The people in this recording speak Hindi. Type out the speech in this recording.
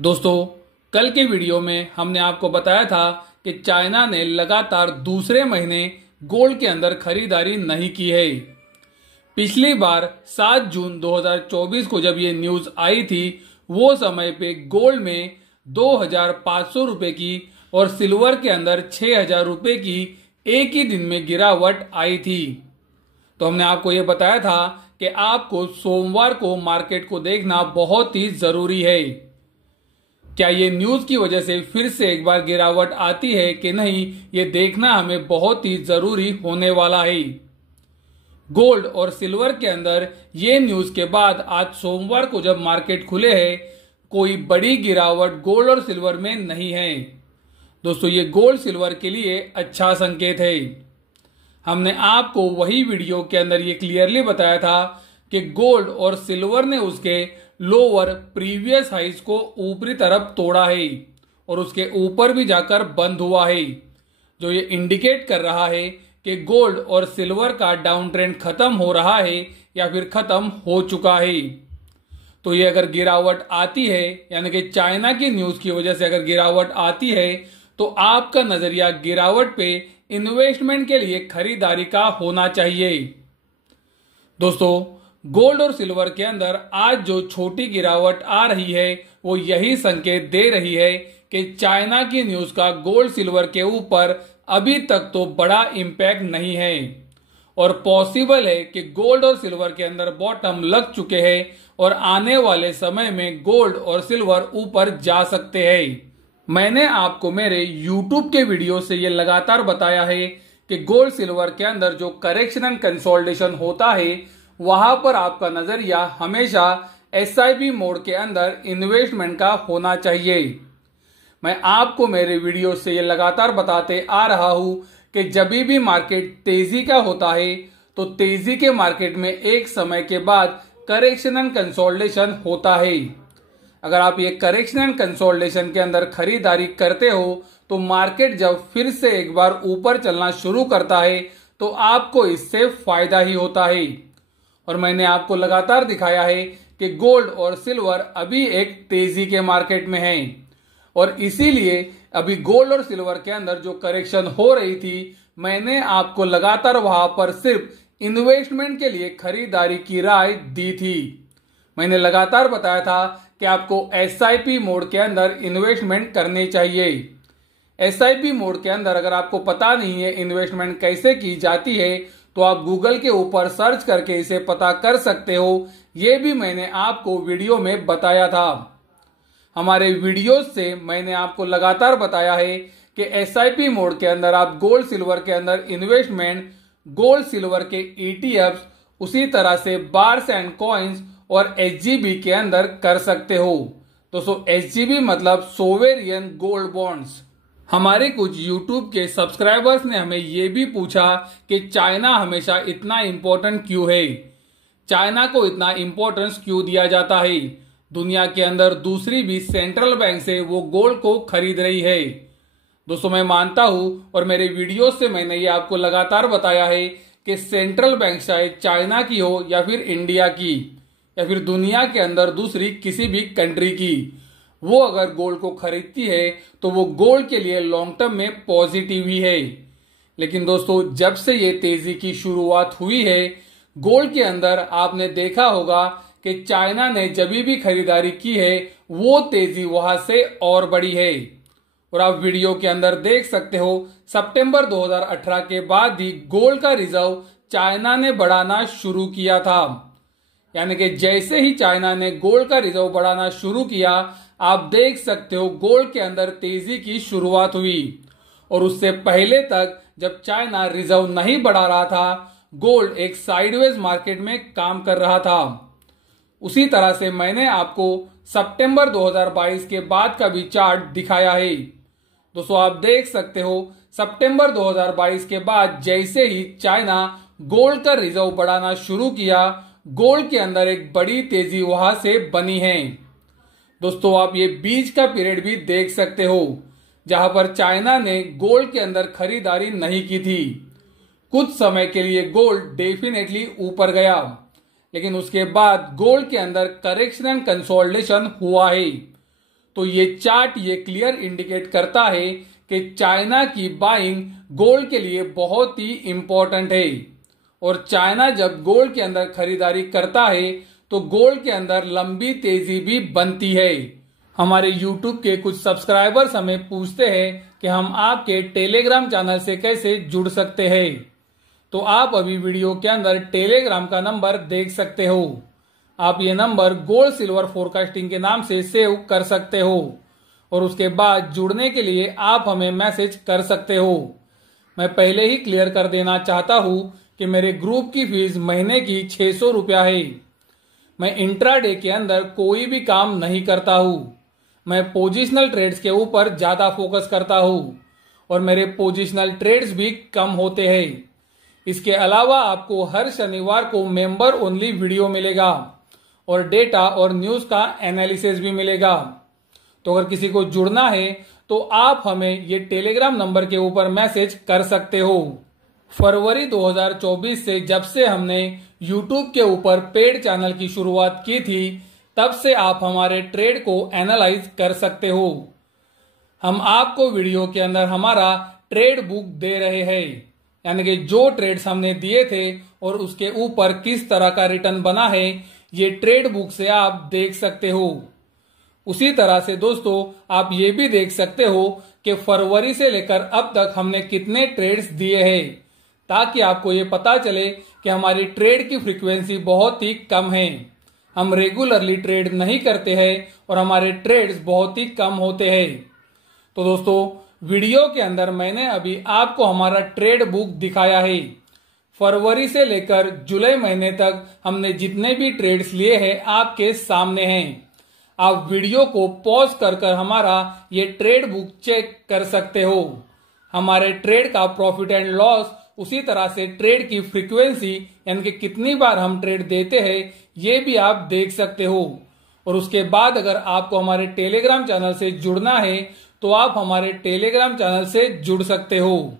दोस्तों, कल के वीडियो में हमने आपको बताया था कि चाइना ने लगातार दूसरे महीने गोल्ड के अंदर खरीदारी नहीं की है। पिछली बार 7 जून 2024 को जब ये न्यूज आई थी, वो समय पे गोल्ड में 2,500 रुपए की और सिल्वर के अंदर 6,000 रुपए की एक ही दिन में गिरावट आई थी। तो हमने आपको ये बताया था कि आपको सोमवार को मार्केट को देखना बहुत ही जरूरी है। क्या ये न्यूज की वजह से फिर से एक बार गिरावट आती है कि नहीं, ये देखना हमें बहुत ही जरूरी होने वाला है। गोल्ड और सिल्वर के अंदर ये न्यूज के बाद आज सोमवार को जब मार्केट खुले हैं, कोई बड़ी गिरावट गोल्ड और सिल्वर में नहीं है। दोस्तों, ये गोल्ड सिल्वर के लिए अच्छा संकेत है। हमने आपको वही वीडियो के अंदर ये क्लियरली बताया था कि गोल्ड और सिल्वर ने उसके लोअर प्रीवियस हाइज को ऊपरी तरफ तोड़ा है और उसके ऊपर भी जाकर बंद हुआ है, जो ये इंडिकेट कर रहा है कि गोल्ड और सिल्वर का डाउन ट्रेंड खत्म हो रहा है या फिर खत्म हो चुका है। तो ये अगर गिरावट आती है, यानी कि चाइना की न्यूज की वजह से अगर गिरावट आती है, तो आपका नजरिया गिरावट पे इन्वेस्टमेंट के लिए खरीदारी का होना चाहिए। दोस्तों, गोल्ड और सिल्वर के अंदर आज जो छोटी गिरावट आ रही है, वो यही संकेत दे रही है कि चाइना की न्यूज का गोल्ड सिल्वर के ऊपर अभी तक तो बड़ा इंपैक्ट नहीं है और पॉसिबल है कि गोल्ड और सिल्वर के अंदर बॉटम लग चुके हैं और आने वाले समय में गोल्ड और सिल्वर ऊपर जा सकते हैं। मैंने आपको मेरे YouTube के वीडियो से ये लगातार बताया है कि गोल्ड सिल्वर के अंदर जो करेक्शन एंड कंसोलिडेशन होता है, वहां पर आपका नजरिया हमेशा SIP मोड के अंदर इन्वेस्टमेंट का होना चाहिए। मैं आपको मेरे वीडियो से ये लगातार बताते आ रहा हूं कि जब भी मार्केट तेजी का होता है, तो तेजी के मार्केट में एक समय के बाद करेक्शन एंड कंसोलिडेशन होता है। अगर आप ये करेक्शन एंड कंसोलिडेशन के अंदर खरीदारी करते हो, तो मार्केट जब फिर से एक बार ऊपर चलना शुरू करता है, तो आपको इससे फायदा ही होता है। और मैंने आपको लगातार दिखाया है कि गोल्ड और सिल्वर अभी एक तेजी के मार्केट में है और इसीलिए अभी गोल्ड और सिल्वर के अंदर जो करेक्शन हो रही थी, मैंने आपको लगातार वहां पर सिर्फ इन्वेस्टमेंट के लिए खरीदारी की राय दी थी। मैंने लगातार बताया था कि आपको SIP मोड के अंदर इन्वेस्टमेंट करनी चाहिए। SIP मोड के अंदर अगर आपको पता नहीं है इन्वेस्टमेंट कैसे की जाती है, तो आप गूगल के ऊपर सर्च करके इसे पता कर सकते हो। ये भी मैंने आपको वीडियो में बताया था। हमारे वीडियो से मैंने आपको लगातार बताया है कि SIP मोड के अंदर आप गोल्ड सिल्वर के अंदर इन्वेस्टमेंट गोल्ड सिल्वर के ETFs, उसी तरह से बार्स एंड कॉइन्स और SGB के अंदर कर सकते हो। दोस्तों, SGB मतलब सोवेरियन गोल्ड बॉन्ड्स। हमारे कुछ YouTube के सब्सक्राइबर्स ने हमें ये भी पूछा कि चाइना हमेशा इतना इम्पोर्टेंट क्यों है, चाइना को इतना इम्पोर्टेंस क्यों दिया जाता है। दुनिया के अंदर दूसरी भी सेंट्रल बैंक से वो गोल्ड को खरीद रही है। दोस्तों, मैं मानता हूं और मेरे वीडियो से मैंने ये आपको लगातार बताया है कि सेंट्रल बैंक चाहे चाइना की हो या फिर इंडिया की या फिर दुनिया के अंदर दूसरी किसी भी कंट्री की, वो अगर गोल्ड को खरीदती है तो वो गोल्ड के लिए लॉन्ग टर्म में पॉजिटिव ही है। लेकिन दोस्तों, जब से ये तेजी की शुरुआत हुई है गोल्ड के अंदर, आपने देखा होगा कि चाइना ने जब भी खरीदारी की है, वो तेजी वहां से और बढ़ी है। और आप वीडियो के अंदर देख सकते हो, सितंबर 2018 के बाद ही गोल्ड का रिजर्व चाइना ने बढ़ाना शुरू किया था। यानी कि जैसे ही चाइना ने गोल्ड का रिजर्व बढ़ाना शुरू किया, आप देख सकते हो गोल्ड के अंदर तेजी की शुरुआत हुई। और उससे पहले तक जब चाइना रिजर्व नहीं बढ़ा रहा था, गोल्ड एक साइडवेज मार्केट में काम कर रहा था। उसी तरह से मैंने आपको सितंबर 2022 के बाद का भी चार्ट दिखाया है। दोस्तों, आप देख सकते हो सितंबर 2022 के बाद जैसे ही चाइना गोल्ड का रिजर्व बढ़ाना शुरू किया, गोल्ड के अंदर एक बड़ी तेजी वहां से बनी है। दोस्तों, आप ये बीच का पीरियड भी देख सकते हो जहां पर चाइना ने गोल्ड के अंदर खरीदारी नहीं की थी। कुछ समय के लिए गोल्ड डेफिनेटली ऊपर गया, लेकिन उसके बाद गोल्ड के अंदर करेक्शन एंड कंसोलिडेशन हुआ है। तो ये चार्ट ये क्लियर इंडिकेट करता है कि चाइना की बाइंग गोल्ड के लिए बहुत ही इंपॉर्टेंट है। और चाइना जब गोल्ड के अंदर खरीदारी करता है तो गोल्ड के अंदर लंबी तेजी भी बनती है। हमारे YouTube के कुछ सब्सक्राइबर्स हमें पूछते हैं कि हम आपके टेलीग्राम चैनल से कैसे जुड़ सकते हैं। तो आप अभी वीडियो के अंदर टेलीग्राम का नंबर देख सकते हो। आप ये नंबर गोल्ड सिल्वर फोरकास्टिंग के नाम से सेव कर सकते हो और उसके बाद जुड़ने के लिए आप हमें मैसेज कर सकते हो। मैं पहले ही क्लियर कर देना चाहता हूं कि मेरे ग्रुप की फीस महीने की 600 रुपया है। मैं इंट्राडे के अंदर कोई भी काम नहीं करता हूं। मैं पोजिशनल ट्रेड्स के ऊपर ज्यादा फोकस करता हूं और मेरे पोजिशनल ट्रेड्स भी कम होते हैं। इसके अलावा आपको हर शनिवार को मेंबर ओनली वीडियो मिलेगा और डेटा और न्यूज का एनालिसिस भी मिलेगा। तो अगर किसी को जुड़ना है तो आप हमें ये टेलीग्राम नंबर के ऊपर मैसेज कर सकते हो। फरवरी 2024 से जब से हमने YouTube के ऊपर पेड चैनल की शुरुआत की थी तब से आप हमारे ट्रेड को एनालाइज कर सकते हो। हम आपको वीडियो के अंदर हमारा ट्रेड बुक दे रहे हैं, यानी कि जो ट्रेड्स हमने दिए थे और उसके ऊपर किस तरह का रिटर्न बना है ये ट्रेड बुक से आप देख सकते हो। उसी तरह से दोस्तों आप ये भी देख सकते हो कि फरवरी से लेकर अब तक हमने कितने ट्रेड्स दिए हैं, ताकि आपको ये पता चले कि हमारी ट्रेड की फ्रीक्वेंसी बहुत ही कम है। हम रेगुलरली ट्रेड नहीं करते हैं और हमारे ट्रेड्स बहुत ही कम होते हैं। तो दोस्तों वीडियो के अंदर मैंने अभी आपको हमारा ट्रेड बुक दिखाया है। फरवरी से लेकर जुलाई महीने तक हमने जितने भी ट्रेड्स लिए हैं आपके सामने हैं। आप वीडियो को पॉज कर हमारा ये ट्रेड बुक चेक कर सकते हो। हमारे ट्रेड का प्रॉफिट एंड लॉस, उसी तरह से ट्रेड की फ्रीक्वेंसी यानी कि कितनी बार हम ट्रेड देते हैं ये भी आप देख सकते हो। और उसके बाद अगर आपको हमारे टेलीग्राम चैनल से जुड़ना है तो आप हमारे टेलीग्राम चैनल से जुड़ सकते हो।